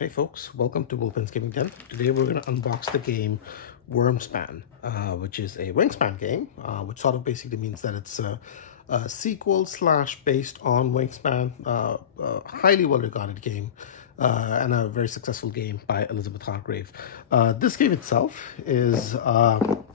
Hey folks, welcome to Wyrmspan's Gaming Den. Today we're going to unbox the game Wyrmspan, which is a Wingspan game, which sort of basically means that it's a sequel slash based on Wingspan, a highly well-regarded game, and a very successful game by Elizabeth Hargrave. This game itself is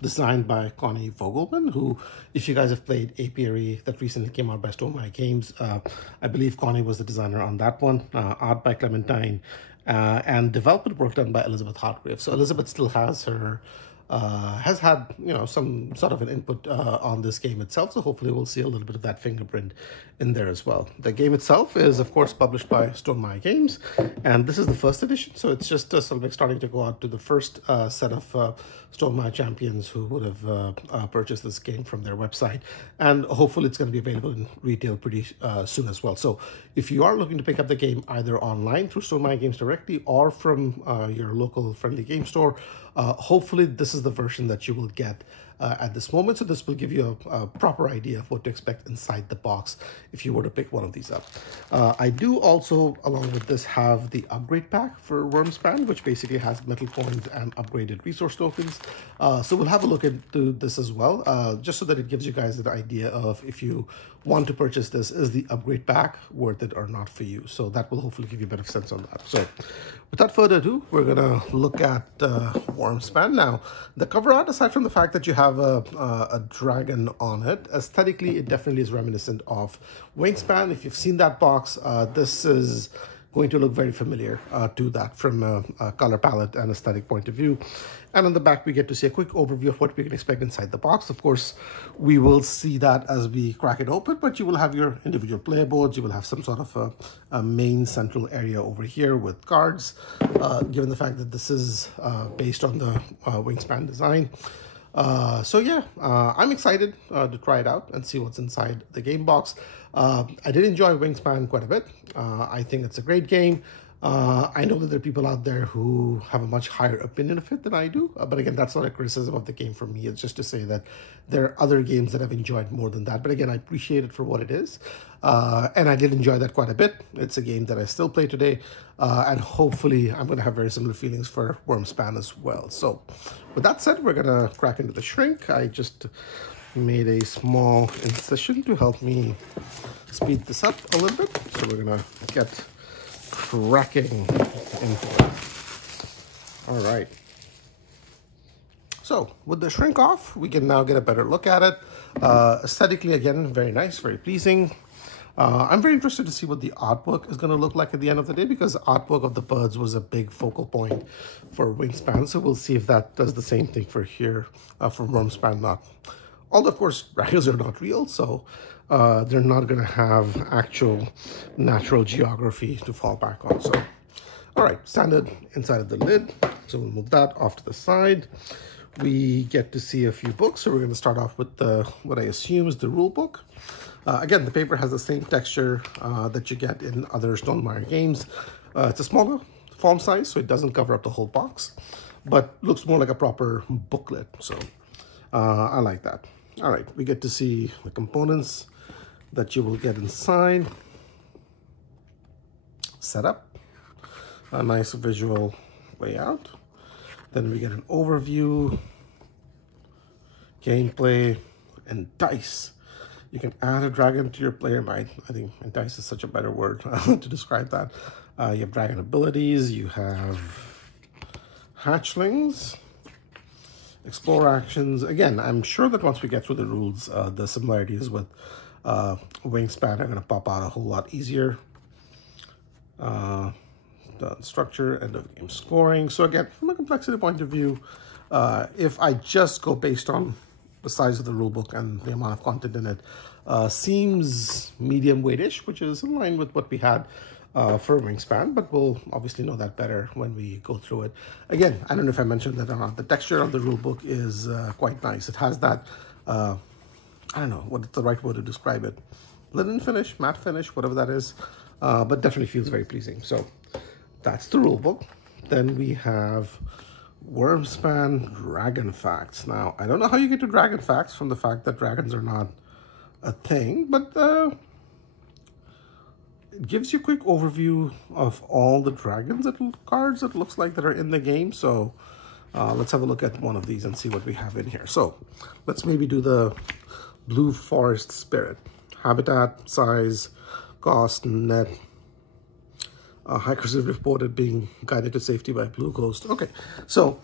designed by Connie Vogelman, who, if you guys have played Apiary that recently came out by Stonemaier Games, I believe Connie was the designer on that one, art by Clementine, and development work done by Elizabeth Hargrave. So Elizabeth still has her, has had, some sort of an input on this game itself. So hopefully we'll see a little bit of that fingerprint in there as well. The game itself is, of course, published by Stonemaier Games, and this is the first edition. So it's just sort of like starting to go out to the first set of Stonemaier champions who would have purchased this game from their website. And hopefully it's going to be available in retail pretty soon as well. So if you are looking to pick up the game either online through Stonemaier Games directly or from your local friendly game store, hopefully this is the version that you will get at this moment. So this will give you a proper idea of what to expect inside the box if you were to pick one of these up. I do also, along with this, have the upgrade pack for Wyrmspan, which basically has metal coins and upgraded resource tokens. So we'll have a look into this as well, just so that it gives you guys an idea of, if you want to purchase this, is the upgrade pack worth it or not for you? So that will hopefully give you a bit of sense on that. So without further ado, we're gonna look at Wyrmspan. Now, the cover art, aside from the fact that you have a dragon on it, aesthetically it definitely is reminiscent of Wingspan. If you've seen that box, this is going to look very familiar to that from a color palette and aesthetic point of view. And on the back, we get to see a quick overview of what we can expect inside the box. Of course, we will see that as we crack it open, but you will have your individual player boards. You will have some sort of a main central area over here with cards, given the fact that this is based on the Wingspan design. So yeah, I'm excited to try it out and see what's inside the game box. I did enjoy Wingspan quite a bit. I think it's a great game. I know that there are people out there who have a much higher opinion of it than I do. But again, that's not a criticism of the game from me. It's just to say that there are other games that I've enjoyed more than that. But again, I appreciate it for what it is. And I did enjoy that quite a bit. It's a game that I still play today. And hopefully I'm going to have very similar feelings for Wyrmspan as well. So with that said, we're going to crack into the shrink. I just made a small incision to help me speed this up a little bit. So we're going to get cracking into it. All right. So with the shrink off, we can now get a better look at it. Aesthetically, again, very nice, very pleasing. I'm very interested to see what the artwork is going to look like at the end of the day, because the artwork of the birds was a big focal point for Wingspan. So we'll see if that does the same thing for here, for Wyrmspan not. Although, of course, dragons are not real, so they're not going to have actual natural geography to fall back on. So, all right, standard inside of the lid. So we'll move that off to the side. We get to see a few books. So we're going to start off with what I assume is the rule book. Again, the paper has the same texture that you get in other Stonemaier games. It's a smaller font size, so it doesn't cover up the whole box, but looks more like a proper booklet. So I like that. All right, we get to see the components that you will get inside. Setup, a nice visual layout. Then we get an overview, gameplay, and dice. You can add a dragon to your player might. I think dice is such a better word to describe that. You have dragon abilities, you have hatchlings, explore actions. Again, I'm sure that once we get through the rules, the similarities with Wingspan are going to pop out a whole lot easier. The structure, end of game scoring. So again, from a complexity point of view, if I just go based on the size of the rulebook and the amount of content in it, seems medium weightish, which is in line with what we had for Wingspan, but we'll obviously know that better when we go through it. Again, I don't know if I mentioned that or not, the texture of the rulebook is quite nice. It has that, I don't know what's the right word to describe it, linen finish, matte finish, whatever that is, but definitely feels very pleasing. So that's the rulebook. Then we have Wyrmspan Dragon Facts. Now, I don't know how you get to Dragon Facts from the fact that dragons are not a thing, but it gives you a quick overview of all the dragons cards it looks like that are in the game. So let's have a look at one of these and see what we have in here. So let's maybe do the Blue Forest Spirit. Habitat, size, cost, net. Hikers have reported being guided to safety by Blue Ghost. Okay, so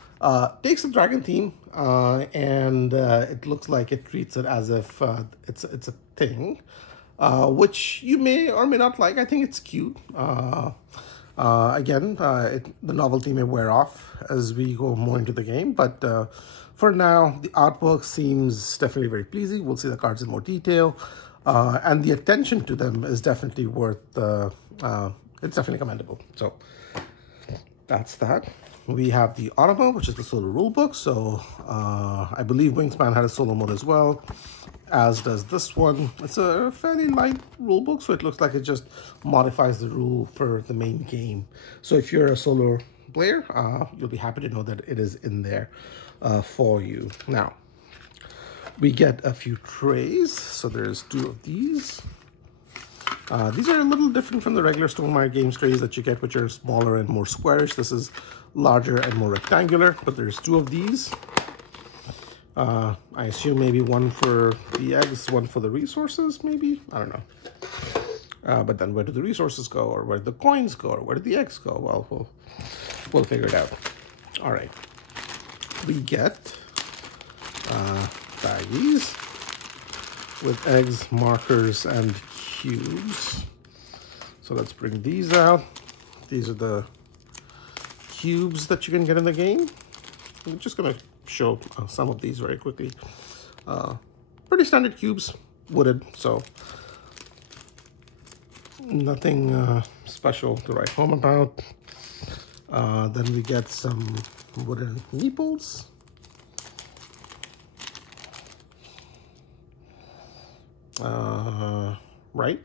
takes the dragon theme and it looks like it treats it as if it's a thing, which you may or may not like. I think it's cute. Again, the novelty may wear off as we go more into the game, but for now, the artwork seems definitely very pleasing. We'll see the cards in more detail, and the attention to them is definitely worth. It's definitely commendable. So that's that. We have the Automa, which is the solo rulebook. So I believe Wyrmspan had a solo mode as well, as does this one. It's a fairly light rulebook, so it looks like it just modifies the rule for the main game. So if you're a solo player, you'll be happy to know that it is in there for you. Now, we get a few trays. So there's 2 of these. These are a little different from the regular Stonemaier Games trays that you get, which are smaller and more squarish. This is larger and more rectangular, but there's 2 of these. I assume maybe one for the eggs, one for the resources, maybe? I don't know. But then where do the resources go, or where do the coins go, or where do the eggs go? Well, we'll figure it out. All right. We get baggies with eggs, markers, and cubes. So let's bring these out. These are the cubes that you can get in the game. I'm just gonna show some of these very quickly. Pretty standard cubes, wooded, so nothing special to write home about. Then we get some wooden meeples. Right,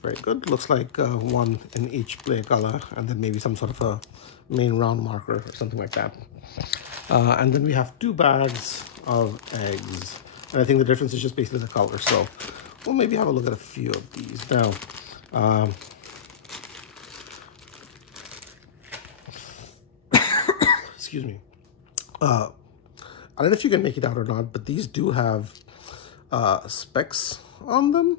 very good. Looks like one in each player color, and then maybe some sort of a main round marker or something like that. And then we have 2 bags of eggs, and I think the difference is just basically the color. So we'll maybe have a look at a few of these now. Excuse me. I don't know if you can make it out or not, but these do have specs on them,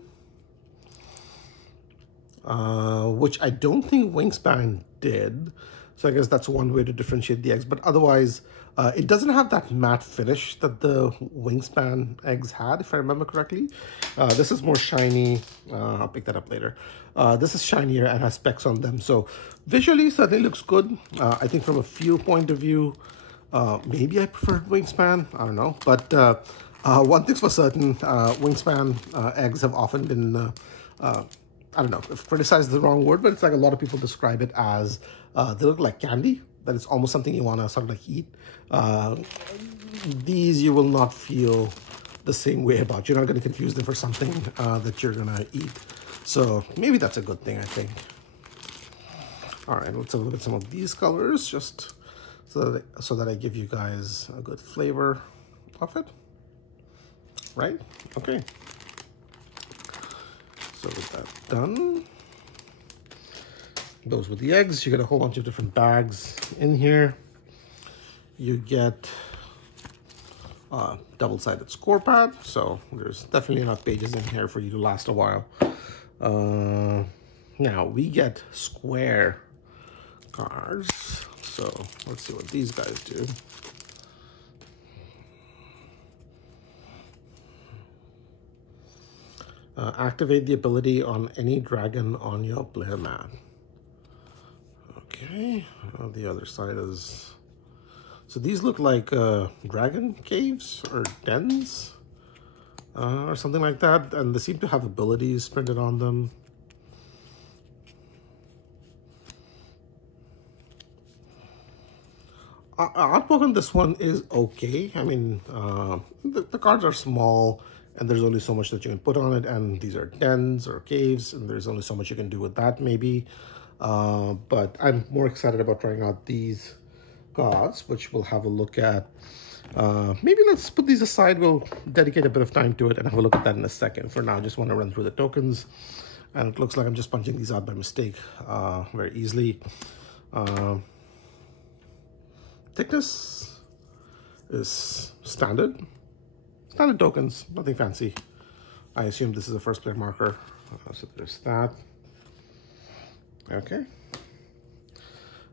which I don't think Wyrmspan did. So I guess that's one way to differentiate the eggs, but otherwise it doesn't have that matte finish that the Wyrmspan eggs had, if I remember correctly. This is more shiny. I'll pick that up later. This is shinier and has specs on them, so visually certainly looks good. I think from a feel point of view, maybe I preferred Wyrmspan, I don't know, but one thing's for certain, Wyrmspan eggs have often been, I don't know, if criticized is the wrong word, but it's like a lot of people describe it as, they look like candy, that it's almost something you want to sort of like eat. These you will not feel the same way about. You're not going to confuse them for something that you're going to eat. So maybe that's a good thing, I think. All right, let's have a look at some of these colors, just so that I give you guys a good flavor of it. Right? Okay. So with that done, those were the eggs. You get a whole bunch of different bags in here. You get a double-sided score pad, so there's definitely enough pages in here for you to last a while. Now we get square cards, so let's see what these guys do. Activate the ability on any dragon on your player mat. Okay, the other side is... So these look like dragon caves or dens or something like that, and they seem to have abilities printed on them. Artwork on this one is okay. I mean, the cards are small, and there's only so much that you can put on it, and these are dens or caves, and there's only so much you can do with that maybe. But I'm more excited about trying out these cards, which we'll have a look at. Maybe let's put these aside. We'll dedicate a bit of time to it and have a look at that in a second. For now, I just want to run through the tokens. And it looks like I'm just punching these out by mistake very easily. Thickness is standard tokens, nothing fancy. I assume this is a first player marker, so there's that. Okay.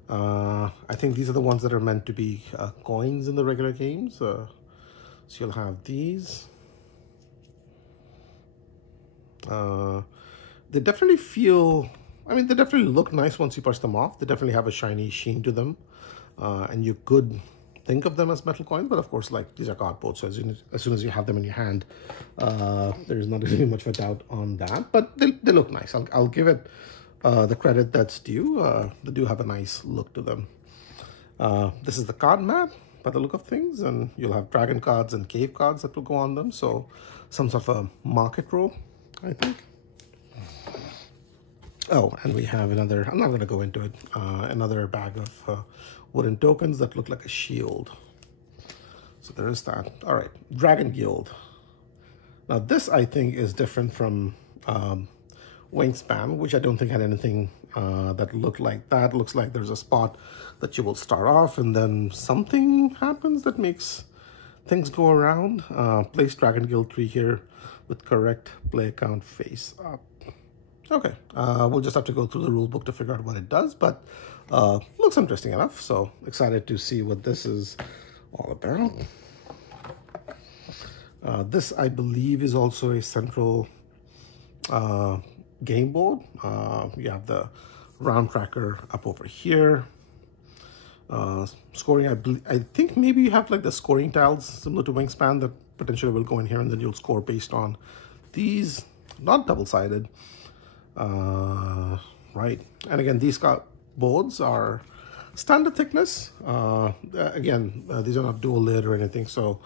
I think these are the ones that are meant to be coins in the regular games. So you'll have these. They definitely feel, I mean, they definitely look nice once you brush them off. They definitely have a shiny sheen to them. And you could think of them as metal coins, but of course, like, these are cardboard. So as soon as you have them in your hand, there's not really much of a doubt on that. But they look nice. I'll give it the credit that's due. They do have a nice look to them. This is the card mat by the look of things, and you'll have dragon cards and cave cards that will go on them. So some sort of a market row, I think. Oh, and we have another, I'm not going to go into it, another bag of wooden tokens that look like a shield. So there is that. All right, Dragon Guild. Now this, I think, is different from Wyrmspan, which I don't think had anything that looked like that. Looks like there's a spot that you will start off and then something happens that makes things go around. Place Dragon Guild tree here with correct play count face up. Okay, we'll just have to go through the rule book to figure out what it does, but looks interesting enough. So excited to see what this is all about. This, I believe, is also a central game board. You have the round tracker up over here. Scoring, I think maybe you have like the scoring tiles similar to Wyrmspan that potentially will go in here, and then you'll score based on these, not double-sided. Right, and again, these boards are standard thickness. Again, these are not dual lid or anything, so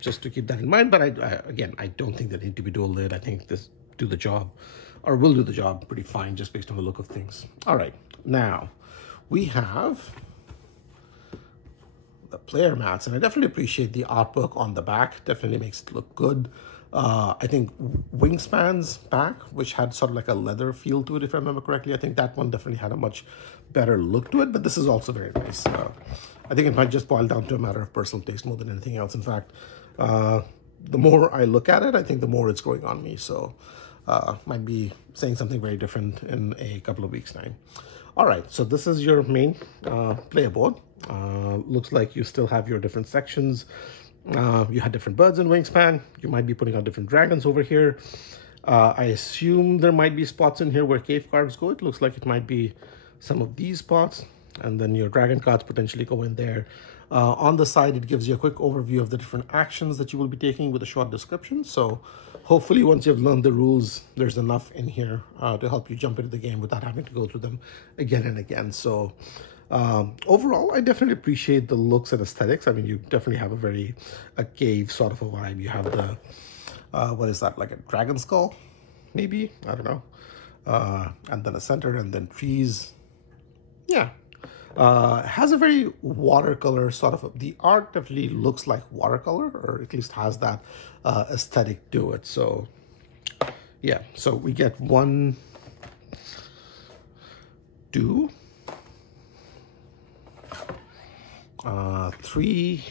just to keep that in mind. But again, I don't think they need to be dual lid. I think this do the job, or will do the job pretty fine just based on the look of things. All right, now we have the player mats, and I definitely appreciate the artwork on the back. Definitely makes it look good. I think Wyrmspan's back, which had sort of like a leather feel to it, if I remember correctly, I think that one definitely had a much better look to it, but this is also very nice. I think it might just boil down to a matter of personal taste more than anything else. In fact, the more I look at it, I think the more it's growing on me. So might be saying something very different in a couple of weeks' time. All right, so this is your main player board. Looks like you still have your different sections. You had different birds in Wyrmspan. You might be putting out different dragons over here. I assume there might be spots in here where cave cards go. It looks like it might be some of these spots, and then your dragon cards potentially go in there. On the side, it gives you a quick overview of the different actions that you will be taking with a short description. So hopefully once you've learned the rules, there's enough in here to help you jump into the game without having to go through them again and again. So overall, I definitely appreciate the looks and aesthetics. I mean, you definitely have a cave sort of a vibe. You have the, what is that, like a dragon skull, maybe? I don't know. And then a center, and then trees. Yeah. Has a very watercolor sort of, the art definitely looks like watercolor, or at least has that aesthetic to it. So yeah, so we get 1, 2, 3,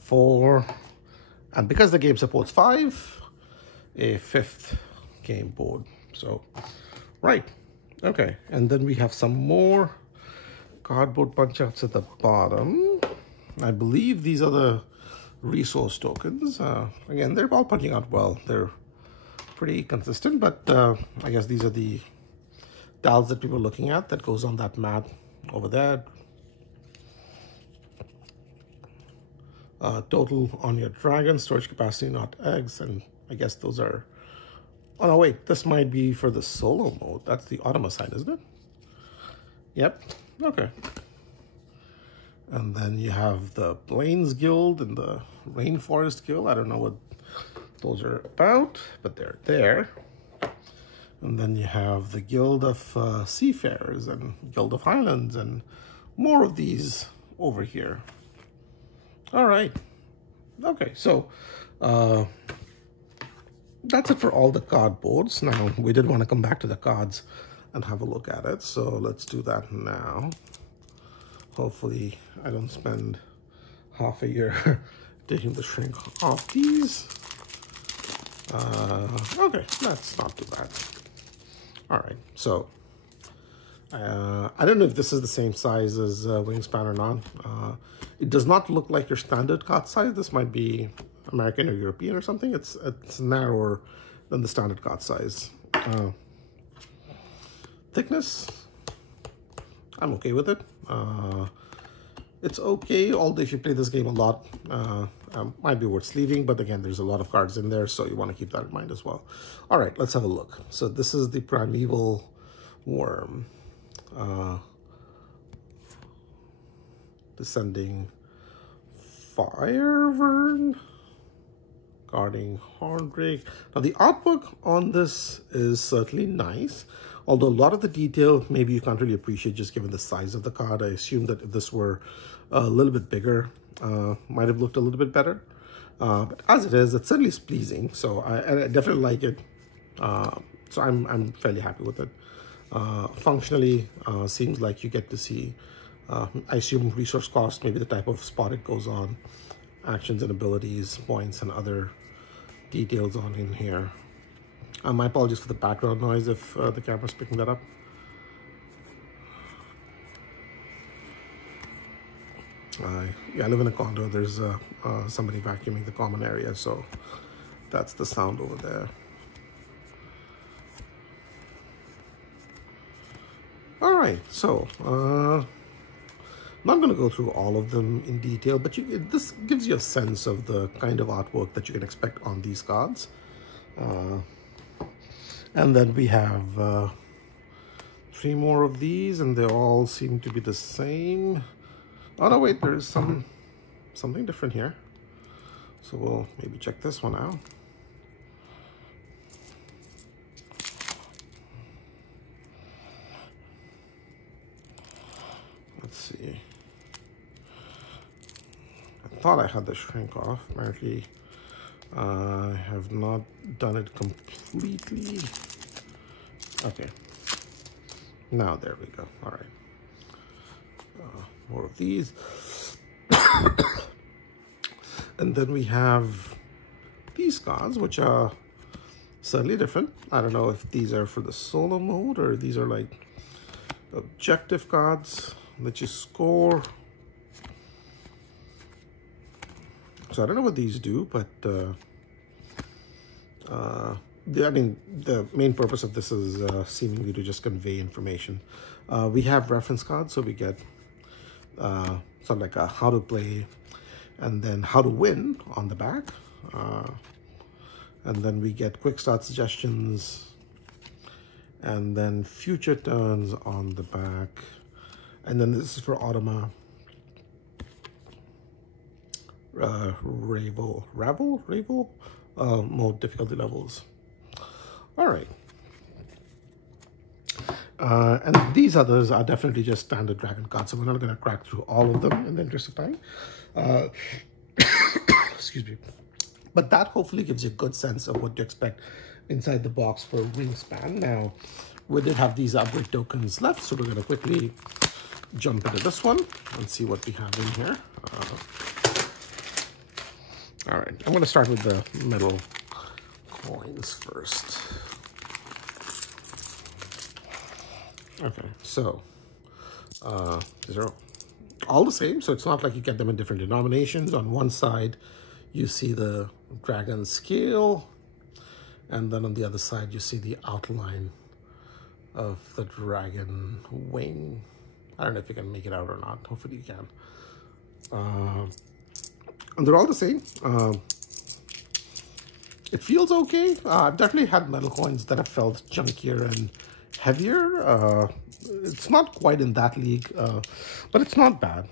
4, and because the game supports 5, a 5th game board. So right. Okay, and then we have some more cardboard punch outs at the bottom. I believe these are the resource tokens. Again, they're all punching out well. They're pretty consistent, but I guess these are the tiles that people are looking at that goes on that mat over there. Total on your dragon, storage capacity, not eggs, and I guess those are... Oh, no, wait, this might be for the solo mode. That's the Automa side, isn't it? Yep, okay. And then you have the Plains Guild and the Rainforest Guild. I don't know what those are about, but they're there. And then you have the Guild of Seafarers and Guild of Highlands and more of these over here. All right. Okay, so... that's it for all the cardboards. Now, we did want to come back to the cards and have a look at it. So let's do that now. Hopefully, I don't spend half a year taking the shrink off these. Okay, that's not too bad. All right, so I don't know if this is the same size as Wyrmspan or not. It does not look like your standard card size. This might be American or European or something. It's narrower than the standard card size. Thickness, I'm okay with it. It's okay, although if you play this game a lot, might be worth sleeving, but again, there's a lot of cards in there, so you want to keep that in mind as well. All right, let's have a look. So this is the Primeval Worm. Descending Firevern, guarding Horndrake. Now the artwork on this is certainly nice, although a lot of the detail maybe you can't really appreciate just given the size of the card. I assume that if this were a little bit bigger, might have looked a little bit better. But as it is, it certainly is pleasing. So I definitely like it. So I'm fairly happy with it. Functionally, seems like you get to see, I assume, resource cost, maybe the type of spot it goes on, actions and abilities, points, and other details on in here. My apologies for the background noise if the camera's picking that up. Yeah, I live in a condo. There's somebody vacuuming the common area, so that's the sound over there. All right, so I'm not going to go through all of them in detail, but this gives you a sense of the kind of artwork that you can expect on these cards. And then we have 3 more of these, and they all seem to be the same. Oh no, wait, there's something different here. So we'll maybe check this one out. Let's see. I thought I had the shrink off. Apparently, I have not done it completely. Okay. Now there we go. All right. More of these. And then we have these cards, which are certainly different. I don't know if these are for the solo mode or these are like objective cards that you score. So I don't know what these do, but I mean, the main purpose of this is seemingly to just convey information. We have reference cards, so we get sort of like a how to play and then how to win on the back. And then we get quick start suggestions and then future turns on the back. And then this is for Automa. Ravel mode difficulty levels. All right. And these others are definitely just standard dragon cards, so we're not going to crack through all of them in the interest of time. Excuse me. But that hopefully gives you a good sense of what to expect inside the box for Wyrmspan. Now, we did have these upgrade tokens left, so we're going to quickly jump into this one and see what we have in here. All right, I'm going to start with the metal coins first. Okay, so these are all the same, so it's not like you get them in different denominations. On one side, you see the dragon scale, and then on the other side, you see the outline of the dragon wing. I don't know if you can make it out or not. Hopefully you can. And they're all the same. It feels okay. I've definitely had metal coins that have felt chunkier and heavier. It's not quite in that league, but it's not bad.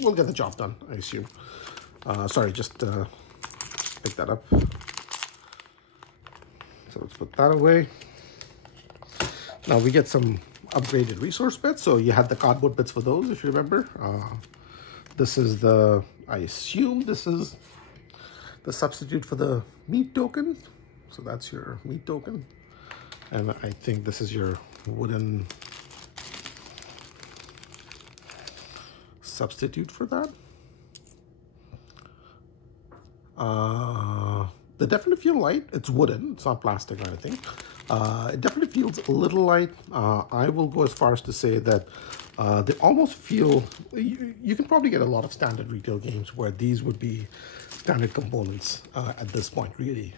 We'll get the job done, I assume. Sorry, just pick that up. So let's put that away. Now we get some upgraded resource bits. So you had the cardboard bits for those, if you remember. This is the, I assume this is the substitute for the meat token. So that's your meat token. And I think this is your wooden substitute for that. They definitely feel light. It's wooden, it's not plastic or anything. It definitely feels a little light. I will go as far as to say that they almost feel, you can probably get a lot of standard retail games where these would be standard components at this point, really.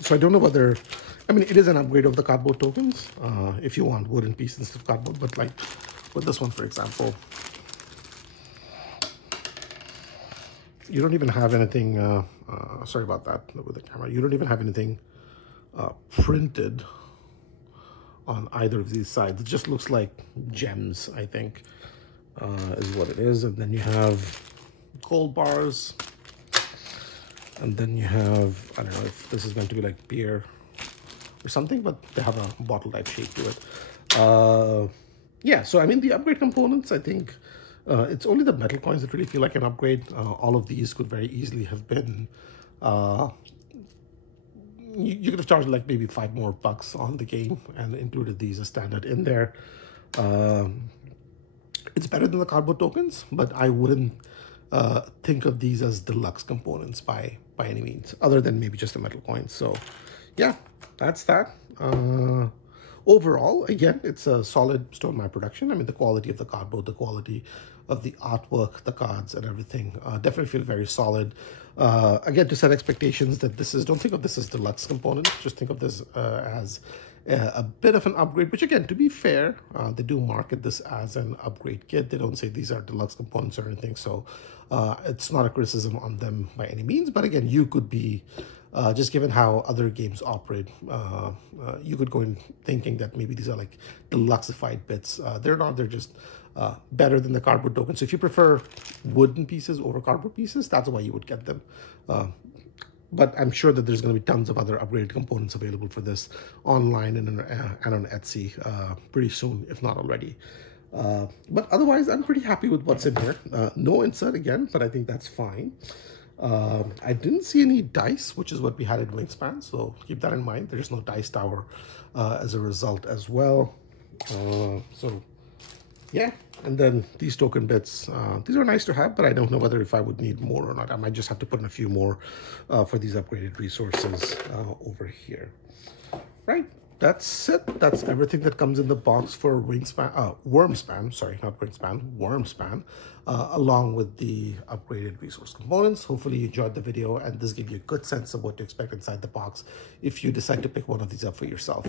So I don't know whether, I mean, it is an upgrade of the cardboard tokens, if you want wooden pieces instead of cardboard, but like with this one, for example, you don't even have anything, sorry about that with the camera, you don't even have anything printed on either of these sides. It just looks like gems, I think, is what it is. And then you have gold bars, and then you have, I don't know if this is going to be like beer or something, but they have a bottle type shape to it. Yeah, so I mean, the upgrade components, I think it's only the metal coins that really feel like an upgrade. All of these could very easily have been, you could have charged like maybe $5 more on the game and included these as standard in there. It's better than the cardboard tokens, but I wouldn't think of these as deluxe components by any means, other than maybe just the metal coins. So yeah, that's that. Overall, again, it's a solid stone map production. I mean, the quality of the cardboard, the quality of the artwork, the cards and everything definitely feel very solid. Again, to set expectations that this is, don't think of this as deluxe component, just think of this as a bit of an upgrade, which again, to be fair, they do market this as an upgrade kit. They don't say these are deluxe components or anything. So it's not a criticism on them by any means, but again, you could be, just given how other games operate, you could go in thinking that maybe these are like deluxeified bits. They're not, they're just better than the cardboard token. So if you prefer wooden pieces over cardboard pieces, that's why you would get them. But I'm sure that there's going to be tons of other upgraded components available for this online and on Etsy pretty soon, if not already. But otherwise, I'm pretty happy with what's in here. No insert again, but I think that's fine. I didn't see any dice, which is what we had in Wyrmspan, so keep that in mind. There's no dice tower as a result as well. So yeah, and then these token bits, these are nice to have, but I don't know whether if I would need more or not. I might just have to put in a few more for these upgraded resources over here. Right, that's it. That's everything that comes in the box for Wyrmspan, sorry, not Wyrmspan, Wyrmspan, along with the upgraded resource components. Hopefully you enjoyed the video, and this gives you a good sense of what to expect inside the box if you decide to pick one of these up for yourself.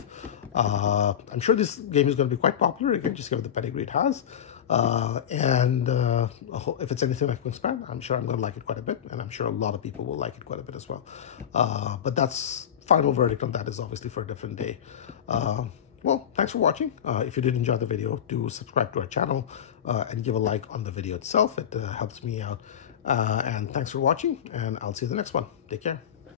I'm sure this game is going to be quite popular, again, just given the pedigree it has. If it's anything like Wyrmspan, I'm sure I'm going to like it quite a bit, and I'm sure a lot of people will like it quite a bit as well. But that's final verdict on that is obviously for a different day. Well, thanks for watching. If you did enjoy the video, do subscribe to our channel and give a like on the video itself. It helps me out. And thanks for watching, and I'll see you in the next one. Take care.